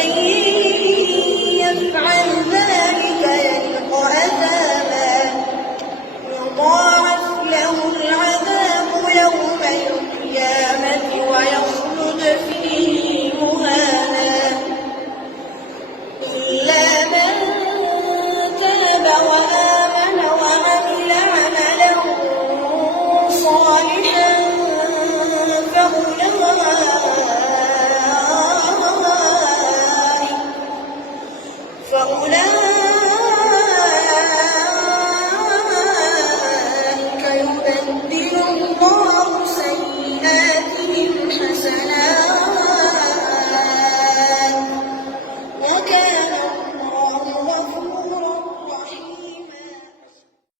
ومن يفعل ذلك يلقى أثاما يضاعف له العذاب يوم القيامة ويخلد فيه مهانا إلا من تاب وآمن وعمل عملا صالحا فأولئك